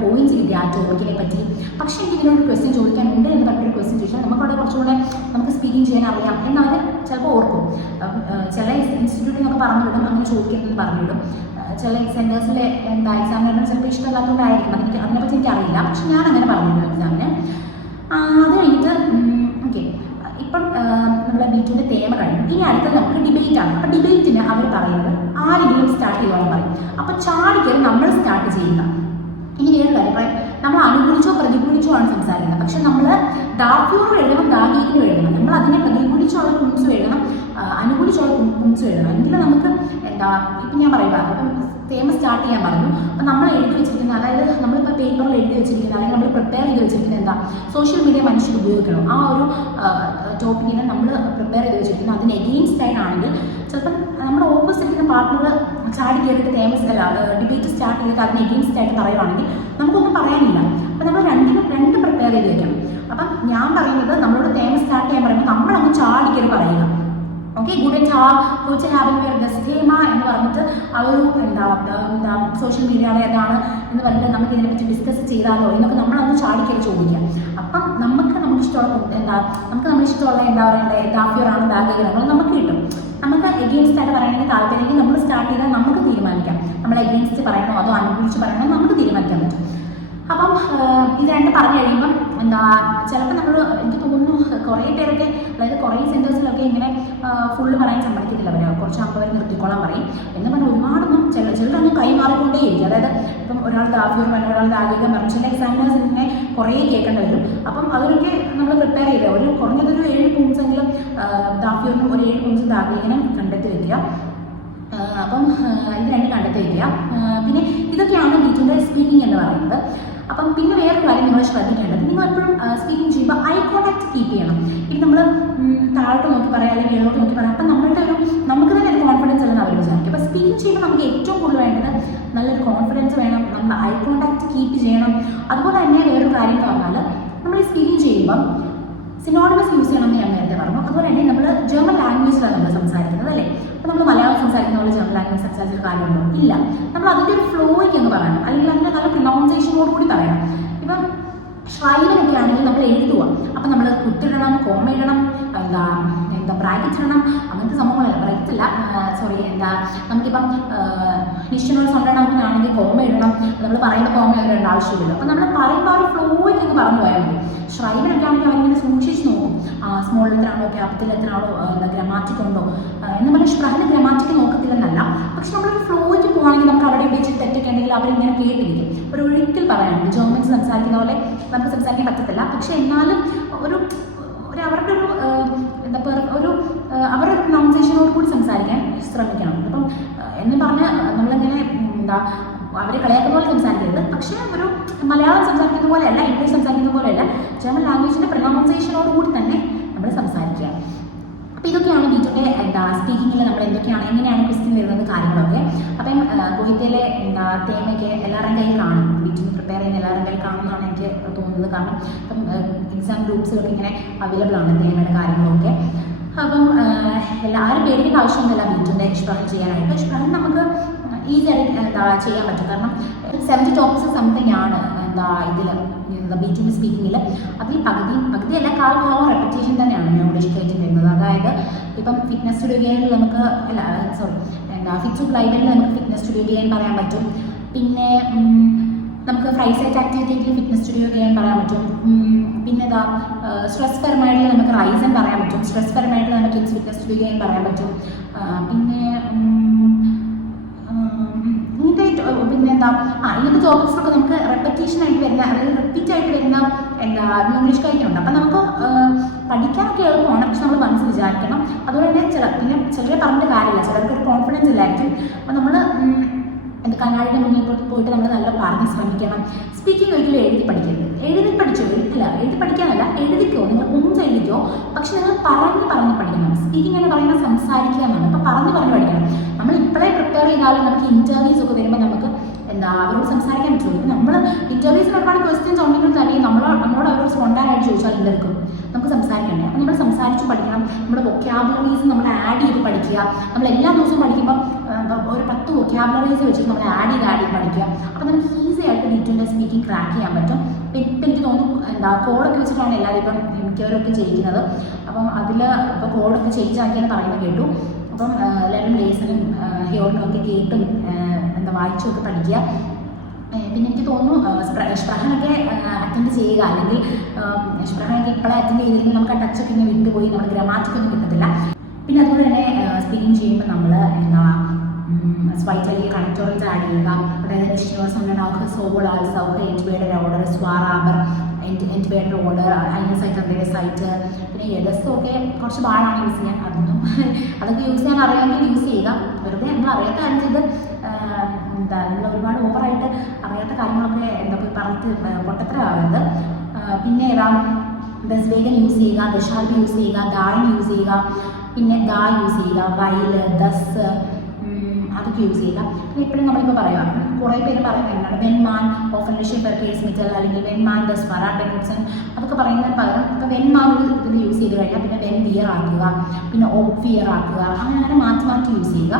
പോയിന്റ്സ് കിട്ടി ആ ടോപ്പിക്കിനെ പറ്റി, പക്ഷേ എനിക്ക് ഇതിനോട് ക്വസ്റ്റ്യൻ ചോദിക്കാനുണ്ട് എന്ന് പറഞ്ഞൊരു ക്വസ്റ്റ്യൻ ചോദിച്ചാൽ നമുക്കവിടെ കുറച്ചുകൂടെ നമുക്ക് സ്പീക്കിംഗ് ചെയ്യാൻ അറിയാം എന്നവർ ചിലപ്പോൾ ഓർക്കും. ചില ഇൻസ്റ്റിറ്റ്യൂട്ടിൽ നിന്നൊക്കെ പറഞ്ഞിടും, അങ്ങനെ ചോദിക്കരുതെന്ന് പറഞ്ഞിടും. ചില സെൻറ്റേഴ്സിലെ എക്സാമിനറിന് ചിലപ്പോൾ ഇഷ്ടമല്ലാത്തതുകൊണ്ടായിരിക്കും, അതിനെപ്പറ്റി എനിക്കറിയില്ല, പക്ഷെ ഞാൻ അങ്ങനെ പറഞ്ഞിരുന്നു എക്സാമിന്. അത് കഴിഞ്ഞിട്ട് ഓക്കെ, ഇപ്പം നമ്മുടെ B2ൻ്റെ തേമ കഴിഞ്ഞു. ഇനി അടുത്തത് നമുക്ക് ഡിബേറ്റ് ആണ്. അപ്പം ഡിബേറ്റിന് അവർ പറയുന്നത് ആരെങ്കിലും സ്റ്റാർട്ട് ചെയ്യുവാണെന്ന് പറയും. അപ്പം ചാടിക്കറി നമ്മൾ സ്റ്റാർട്ട് ചെയ്യുക. ഇനി വേറെ കാര്യം, നമ്മൾ അനുകൂലിച്ചോ പ്രതികൂലിച്ചോ ആണ് സംസാരിക്കുന്നത്. പക്ഷെ നമ്മൾ ദാഫ്യൂറും എഴുതണം ദാഗീനും എഴുതണം. നമ്മൾ അതിനെ പ്രതികൂലിച്ചുള്ള കുംസും എഴുതണം, അനുകൂലിച്ചുള്ള കുംസും എഴുതണം. എങ്കിലും നമുക്ക് എന്താ ഇപ്പം ഞാൻ പറയുക, അപ്പം തേമ സ്റ്റാർട്ട് ചെയ്യാൻ പറഞ്ഞു. അപ്പം നമ്മൾ എഴുതി വെച്ചിരിക്കുന്ന, അതായത് നമ്മളിപ്പോൾ പേപ്പറിൽ എഴുതി വെച്ചിരിക്കുന്ന അല്ലെങ്കിൽ നമ്മൾ പ്രിപ്പയർ ചെയ്ത് വെച്ചിരിക്കുന്നത് എന്താ, സോഷ്യൽ മീഡിയ മനുഷ്യർ ഉപയോഗിക്കണം ആ ഒരു ടോപ്പിക്കിനെ നമ്മൾ പ്രിപ്പയർ ചെയ്ത് വെച്ചിരിക്കുന്നു. അതിന് എഗെയിൻസ്റ്റ് ആയിട്ടാണെങ്കിൽ ചിലപ്പം നമ്മുടെ ഓപ്പോസിറ്റ് ഇരിക്കുന്ന പാർട്ട്ണർ ചാടി കയറിയിട്ട് ഡിബേറ്റ് സ്റ്റാർട്ട് ചെയ്തിട്ട് അതിന് എഗെയിൻസ്റ്റ് ആയിട്ട് പറയുവാണെങ്കിൽ നമുക്കൊന്നും പറയാനില്ല. അപ്പം നമ്മൾ രണ്ട് പ്രിപ്പയർ ചെയ്ത് വെക്കണം. അപ്പം ഞാൻ പറയുന്നത് നമ്മളോട് തേമ സ്റ്റാർട്ട് ചെയ്യാൻ പറയുമ്പോൾ നമ്മളങ്ങ് ചാടി കയറി പറയുക. Okay, good and future having your ഗസ്റ്റേമ എന്ന് പറഞ്ഞിട്ട് ആ ഒരു എന്താ സോഷ്യൽ മീഡിയയുടെ ഏതാണ് എന്ന് പറഞ്ഞിട്ട് നമുക്ക് ഇതിനെപ്പറ്റി ഡിസ്കസ് ചെയ്താലോ എന്നൊക്കെ നമ്മളങ്ങ് ചാടിക്കറി ചോദിക്കാം. അപ്പം നമുക്ക് ഇഷ്ടമുള്ള നമുക്ക് ഇഷ്ടമുള്ള എന്താ പറയണ്ടേ, ദാഫ്യൂർ ആണ് ദാഗീർ നമുക്ക് കിട്ടും. നമുക്ക് എഗെയിൻസ്റ്റ് ആയിട്ട് പറയണമെങ്കിൽ താല്പര്യമെങ്കിൽ നമ്മൾ സ്റ്റാർട്ട് ചെയ്താൽ നമുക്ക് തീരുമാനിക്കാം നമ്മൾ എഗെയിൻസ്റ്റ് പറയണോ അതോ അനുകൂലിച്ച് പറയണോ നമുക്ക് തീരുമാനിക്കാൻ പറ്റും. അപ്പം ഇത് രണ്ട് പറഞ്ഞു കഴിയുമ്പം എന്താ ചിലപ്പോൾ നമ്മൾ എനിക്ക് തോന്നുന്നു കുറേ പേരൊക്കെ, അതായത് കുറേ സെൻറ്റേഴ്സിലൊക്കെ ഇങ്ങനെ ഫുള്ള് പറയാൻ സമ്മതിക്കത്തില്ല. അവർ കുറച്ച് ആകുമ്പോൾ അവർ നിർത്തിക്കോളാൻ പറയും എന്ന് പറഞ്ഞാൽ ഒരുപാടൊന്നും ചിലരൊന്നും കൈമാറിക്കൊണ്ടേയിരിക്കും. അതായത് ഇപ്പം ഒരാൾ ദാഫ്യൂർ പറഞ്ഞു, ഒരാൾ ദാഗീകം പറഞ്ഞു, ചില എക്സാമിനേഴ്സിനെ കുറേ കേൾക്കേണ്ടി വരും. അപ്പം അതിനൊക്കെ നമ്മൾ പ്രിപ്പയർ ചെയ്ത് ഒരു കുറഞ്ഞതൊരു 7 പോയിൻറ്റ്സെങ്കിലും ദാഫ്യൂറിനും ഒരു 7 പോയിൻറ്റ്സ് ദാഗീകനും കണ്ടെത്തി വയ്ക്കുക. അപ്പം ഇത് രണ്ട് കണ്ടെത്തി വയ്ക്കുക. പിന്നെ ഇതൊക്കെയാണ് ബീറ്റിൻ്റെ സ്പീക്കിംഗ് എന്ന് പറയുന്നത്. അപ്പം പിന്നെ വേറൊരു കാര്യം നിങ്ങൾ ശ്രദ്ധിക്കേണ്ടത്, നിങ്ങൾ എപ്പോഴും സ്പീക്കിംഗ് ചെയ്യുമ്പോൾ ഐ കോൺടാക്ട് കീപ്പ് ചെയ്യണം. ഇപ്പം നമ്മൾ താഴോട്ട് നോക്കി പറയാം അല്ലെങ്കിൽ മേലോട്ട് നോക്കി പറയാം. അപ്പം നമുക്ക് തന്നെ ഒരു കോൺഫിഡൻസ് അല്ലെന്ന് അവർ വിചാരിക്കും. അപ്പോൾ സ്പീക്കിംഗ് ചെയ്യുമ്പോൾ നമുക്ക് ഏറ്റവും കൂടുതൽ വേണ്ടത് നല്ലൊരു കോൺഫിഡൻസ് വേണം, നമ്മൾ ഐ കോൺടാക്ട് കീപ്പ് ചെയ്യണം. അതുപോലെ തന്നെ വേറൊരു കാര്യം എന്ന് പറഞ്ഞാൽ നമ്മൾ ഈ സ്പീക്കിംഗ് ചെയ്യുമ്പം സിനോണിമസ് യൂസ് ചെയ്യണമെന്ന് ഞാൻ നേരത്തെ പറഞ്ഞു. അതുപോലെ തന്നെ നമ്മൾ ജർമ്മൻ ലാംഗ്വേജിലാണ് നമ്മൾ സംസാരിക്കുന്നത് അല്ലേ. അപ്പോൾ നമ്മൾ മലയാളം സംസാരിക്കുന്ന പോലെ ജർമ്മൻ ലാംഗ്വേജ് സംസാരിച്ചൊരു കാര്യമുണ്ടോ? ഇല്ല. നമ്മൾ അതിൻ്റെ ഒരു ഫ്ലോയ്ക്ക് എന്ന് പറയണം, അല്ലെങ്കിൽ അതിൻ്റെ നല്ല പ്രൊനൗൺസിയേഷനോട് കൂടി പറയണം. ഇപ്പം ഷ്രൈവനൊക്കെ ആണെങ്കിൽ നമ്മൾ എഴുതുക, അപ്പം നമ്മൾ കുത്തിടണം, കോമ ഇടണം, എന്താ ബ്രാക്കറ്റ് ഇടണം, അങ്ങനത്തെ സംഭവങ്ങളല്ല. ബ്രാക്കറ്റ് അല്ല, സോറി, നമുക്കിപ്പം നിശ്ചയനോട് സ്വന്തമാണെങ്കിൽ കോമ ഇടണം. നമ്മൾ പറയുമ്പോൾ കോമ ഇടേണ്ട ആവശ്യമില്ലല്ലോ. അപ്പം നമ്മൾ പറയുമ്പോൾ ആ ഒരു ഫ്ലോയ്ക്ക് എന്ന് പറഞ്ഞു പോയാൽ മതി. ഷ്രൈവനൊക്കെ ആണെങ്കിൽ അവരിങ്ങനെ സൂക്ഷിച്ച് നോക്കും, സ്മോൾ ലെറ്ററാണോ ക്യാപിറ്റൽ ലെറ്ററാണോ, ഗ്രാമാറ്റിക് ഉണ്ടോ എന്ന് പറഞ്ഞാൽ ഷ്രഹന് ഗ്രാമാറ്റിക് നോക്കത്തില്ലെന്നല്ല. പക്ഷെ നമ്മളൊരു ഫ്ലോയ്ക്ക് പോകുകയാണെങ്കിൽ നമുക്ക് അവിടെ ഇവിടെ തെറ്റൊക്കെ ഉണ്ടെങ്കിൽ അവരിങ്ങനെ കേട്ടിരിക്കും. ഒരു ഒരിക്കൽ പറയാനുണ്ട്, ജർമ്മൻസ് സംസാരിക്കുന്ന പോലെ നമുക്ക് സംസാരിക്കാൻ പറ്റത്തില്ല. പക്ഷെ എന്നാലും അവരുടെ അവരുടെ പ്രൊനൗൺസിയേഷനോട് കൂടി സംസാരിക്കാൻ ശ്രമിക്കണം. അപ്പം എന്ന് പറഞ്ഞാൽ നമ്മളിങ്ങനെ അവരെ കളിയാക്കുന്ന പോലെ സംസാരിക്കരുത്. പക്ഷേ ഒരു മലയാളം സംസാരിക്കുന്ന പോലെയല്ല, ഇംഗ്ലീഷ് സംസാരിക്കുന്ന പോലെയല്ല, ജർമ്മൻ ലാംഗ്വേജിൻ്റെ പ്രൊനൗൺസിയേഷനോട് കൂടി തന്നെ നമ്മൾ സംസാരിക്കുക. അപ്പോൾ ഇതൊക്കെയാണ് ബീറ്റിൻ്റെ സ്പീക്കിങ്ങിൽ നമ്മൾ എങ്ങനെയാണ് ക്വസ്റ്റ്യൻ വരുന്നത് കാര്യങ്ങളൊക്കെ. അപ്പം ഗോഹിത്തയിലെ തേമയ്ക്ക് എല്ലാവരുടെയും കയ്യിൽ കാണും, ബീറ്റിന് പ്രിപ്പയർ ചെയ്യുന്ന എല്ലാവരുടെയും കയ്യിൽ കാണുമെന്നാണ് എനിക്ക് തോന്നുന്നത്. കാരണം ഇപ്പം എക്സാം ഗ്രൂപ്പ്സുകളൊക്കെ ഇങ്ങനെ അവൈലബിൾ ആണ് തേമയുടെ കാര്യങ്ങളൊക്കെ. അപ്പം ആരും പേടിക്കേണ്ട ആവശ്യമൊന്നുമില്ല ബീറ്റിൻ്റെ ഇഷ്പ്രഹൻ ചെയ്യാനായിട്ട്. ഇഷ്പ്രഹൻ നമുക്ക് ഈസി ആയിട്ട് ചെയ്യാൻ പറ്റും. കാരണം 70 ടോപ്പിക്സ് സംതിങ് ആണ് ഇതിൽ ബീറ്റിൻ്റെ സ്പീക്കിങ്ങിൽ. അതിൽ പകുതിയല്ല കാൽഭാഗം റെപ്പറ്റേഷൻ തന്നെയാണ് ഇംഗ്ലീഷ് ക്രിയേറ്റ് വരുന്നത്. അതായത് ഇപ്പം ഫിറ്റ്നസ് സ്റ്റുഡിയോ ഗെയിനിൽ നമുക്ക് ഫിറ്റ് ടു ഗ്ലൈഡിൽ നമുക്ക് ഫിറ്റ്നസ് സ്റ്റുഡിയോ ഗെയിൻ പറയാൻ പറ്റും. പിന്നെ നമുക്ക് ഫ്രൈസൈറ്റ് ആക്ടിവിറ്റിയിൽ ഫിറ്റ്നസ് സ്റ്റുഡിയോ ഗെയിൻ പറയാൻ പറ്റും. പിന്നെ സ്ട്രെസ് പെർമൈഡിൽ നമുക്ക് റൈസൻ പറയാൻ പറ്റും. സ്ട്രെസ് പെർമൈഡിൽ നമുക്ക് ഫിറ്റ്നസ് സ്റ്റുഡിയോ ഗെയിൻ പറയാൻ പറ്റും. പിന്നെ ഇങ്ങനത്തെ ടോപ്പിക്സൊക്കെ നമുക്ക് റെപ്പറ്റീഷനായിട്ട് വരുന്ന, അതായത് റിപ്പീറ്റ് ആയിട്ട് വരുന്ന ഇംഗ്ലീഷ് കഴിക്കുന്നുണ്ട്. അപ്പം നമുക്ക് പഠിക്കാനൊക്കെ എളുപ്പമാണ്, പക്ഷെ നമ്മൾ മനസ്സിൽ വിചാരിക്കണം. അതുകൊണ്ട് തന്നെ ചിലരെ പറഞ്ഞിട്ട് കാര്യമില്ല, ചിലർക്ക് ഒരു കോൺഫിഡൻസ് ഇല്ലായിരിക്കും. അപ്പം നമ്മൾ കണ്ണാടിയുടെ മുന്നിൽ പോയിട്ട് നമ്മൾ നല്ല പറഞ്ഞ് ശ്രമിക്കണം. സ്പീക്കിംഗ് ഒരിക്കലും എഴുതി പഠിക്കരുത്. എഴുതി പഠിക്കാനല്ല, എഴുതിക്കോ, നിങ്ങൾ ഒന്നും എഴുതിക്കോ, പക്ഷെ നിങ്ങൾ പറഞ്ഞ് പഠിക്കണം. സ്പീക്കിംഗ് എന്ന് പറയുന്നത് സംസാരിക്കുക എന്നാണ്. അപ്പം പറഞ്ഞ് പഠിക്കണം. നമ്മൾ ഇപ്പോഴേ പ്രിപ്പയർ ചെയ്താലും നമുക്ക് ഇൻ്റർവ്യൂസ് ഒക്കെ വരുമ്പോൾ നമുക്ക് അവരോട് സംസാരിക്കാൻ പറ്റുള്ളൂ. ഇപ്പം നമ്മൾ ഇൻ്റർവ്യൂസിന് ഒരുപാട് ക്വസ്റ്റ്യൻസ് ഉണ്ടെങ്കിൽ തന്നെ നമ്മളോട് അവരോട് സ്പോണ്ടാനായിട്ട് ചോദിച്ചാൽ എന്തെടുക്കും, നമുക്ക് സംസാരിക്കണ്ടേ. അപ്പം നമ്മൾ സംസാരിച്ച് പഠിക്കണം. നമ്മുടെ വൊക്കാബുലറീസ് നമ്മൾ ആഡ് ചെയ്ത് പഠിക്കുക. നമ്മൾ എല്ലാ ദിവസവും പഠിക്കുമ്പോൾ ഒരു 10 വൊക്കാബുലറീസ് വെച്ചിട്ട് നമ്മൾ ആഡ് ചെയ്ത് പഠിക്കുക. അപ്പം നമുക്ക് ഈസി ആയിട്ട് ബീറ്റിൻ്റെ സ്പീക്കിംഗ് ക്രാക്ക് ചെയ്യാൻ പറ്റും. ഇപ്പം എനിക്ക് തോന്നുന്നു കോഡൊക്കെ വെച്ചിട്ടാണ് എല്ലാവരും ഇപ്പം മിക്കവരൊക്കെ ചെയ്യിക്കുന്നത്. അപ്പം അതിൽ ഇപ്പോൾ കോഡൊക്കെ ചേഞ്ച് ആക്കിയെന്ന് പറയുന്നത് കേട്ടു. അപ്പം എല്ലാവരും ലേസനും ഹിയോറിനും ഒക്കെ കേട്ടും വായിച്ചുമൊക്കെ പഠിക്കുക. പിന്നെ എനിക്ക് തോന്നുന്നു സ്പ്രഹനൊക്കെ അറ്റൻഡ് ചെയ്യുക, അല്ലെങ്കിൽ സ്പ്രഹനൊക്കെ ഇപ്പോഴേ അറ്റൻഡ് ചെയ്തില്ലെങ്കിൽ നമുക്ക് ആ ടച്ചൊക്കെ ഇങ്ങനെ വിട്ടുപോയി, നമ്മുടെ ഗ്രാമാറ്റിക്കൊന്നും കിട്ടത്തില്ല. പിന്നെ അതുപോലെ തന്നെ സ്പീക്കിംഗ് ചെയ്യുമ്പോൾ നമ്മൾ zweite Connectorals ആഡ് ചെയ്യുക. അതായത് nicht sondern auch sowohl als auch entweder oder zwar aber entweder oder eine Seite andere Seite. പിന്നെ ഏതൊക്കെ കുറച്ച് പാടാണ് യൂസ് ചെയ്യാൻ. അതൊക്കെ യൂസ് ചെയ്യാൻ അറിയാമെങ്കിൽ യൂസ് ചെയ്യുക. വെറുതെ നമ്മൾ അറിയാത്ത കാര്യം ചെയ്ത് നമ്മൾ ഒരുപാട് ഓവറായിട്ട് അറിയാത്ത കാര്യങ്ങളൊക്കെ പറഞ്ഞിട്ട് പൊട്ടത്തരമാവരുത്. പിന്നെ ഏതാ deswegen യൂസ് ചെയ്യുക, deshalb യൂസ് ചെയ്യുക, darin യൂസ് ചെയ്യുക, പിന്നെ da യൂസ് ചെയ്യുക, weil, das അതൊക്കെ യൂസ് ചെയ്യുക. പിന്നെ എപ്പോഴും നമ്മളിപ്പോൾ പറയുക, കുറേ പേര് പറയുന്നത് എന്താണ് wenn man hoffentlich Verkehrsmittel അല്ലെങ്കിൽ wenn man das Fahrrad benutzen അതൊക്കെ പറയുന്നതിന് പകരം ഇപ്പോൾ wenn man ഇതിൽ യൂസ് ചെയ്ത് കഴിഞ്ഞാൽ പിന്നെ wenn wir ആക്കുക, പിന്നെ ob wir ആക്കുക, അങ്ങനെ മാറ്റി മാറ്റി യൂസ് ചെയ്യുക.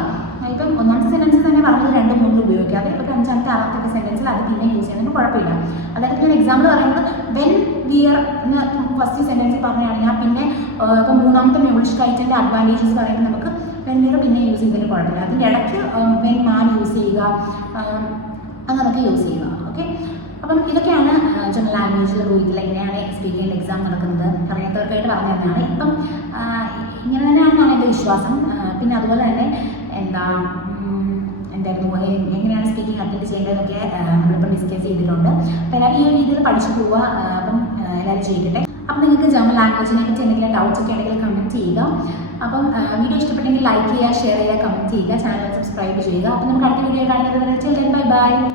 ഇപ്പം ഒന്നാമത്തെ സെൻറ്റൻസ് തന്നെ പറഞ്ഞത് 2-3 ഉപയോഗിക്കാതെ ഇപ്പോൾ 5-ാമത്തെ 6-ാമത്തെ സെൻറ്റൻസിൽ അത് പിന്നെ യൂസ് ചെയ്യുന്നതിന് കുഴപ്പമില്ല. അതായത് ഇപ്പോൾ എക്സാമ്പിൾ പറയുന്നത് വെൻ വിയർ എന്ന് ഫസ്റ്റ് സെൻറ്റൻസിൽ പറയുകയാണെങ്കിൽ പിന്നെ ഇപ്പം 3-ാമത്തെ മ്യൂളിഷ്കൈറ്റിൻ്റെ അഡ്വാൻറ്റേജസ് പറയുമ്പോൾ നമുക്ക് വെൻ വിയർ പിന്നെ യൂസ് ചെയ്തതിന് കുഴപ്പമില്ല. അതിൻ്റെ ഇടയ്ക്ക് വെൻ മാൻ യൂസ് ചെയ്യുക, അങ്ങനെയൊക്കെ യൂസ് ചെയ്യുക. ഓക്കെ, അപ്പം ഇതൊക്കെയാണ് ജനറൽ ലാംഗ്വേജിൽ റൂട്ടിൽ എങ്ങനെയാണ് സ്പീക്ക് ചെയ്യേണ്ട എക്സാം നടക്കുന്നത് അറിയാത്തവർക്കായിട്ട് പറഞ്ഞു തന്നെയാണ്. ഇപ്പം ഇങ്ങനെ തന്നെയാണെന്നാണ് എൻ്റെ വിശ്വാസം. പിന്നെ അതുപോലെ തന്നെ എന്തായിരുന്നു എങ്ങനെയാണ് സ്പീക്കിംഗ് അറ്റൻഡ് ചെയ്യേണ്ടതെന്നൊക്കെ നമ്മളിപ്പോൾ ഡിസ്കസ് ചെയ്തിട്ടുണ്ട്. അപ്പോൾ എല്ലാവരും ഈ ഒരു രീതിയിൽ പഠിച്ചു പോവുക. അപ്പം എല്ലാവരും ചെയ്തിട്ടെ. അപ്പം നിങ്ങൾക്ക് ജർമ്മൻ ലാംഗ്വേജിനെ പറ്റി എന്തെങ്കിലും ഡൗട്ട്സ് ഒക്കെ ഉണ്ടെങ്കിൽ കമൻറ്റ് ചെയ്യുക. അപ്പം വീഡിയോ ഇഷ്ടപ്പെട്ടെങ്കിൽ ലൈക്ക് ചെയ്യുക, ഷെയർ ചെയ്യുക, കമൻറ്റ് ചെയ്യുക, ചാനൽ സബ്സ്ക്രൈബ് ചെയ്യുക. അപ്പം നമുക്ക് അടുത്ത വീഡിയോ കാണുന്നത് വരെ ബൈ ബൈ.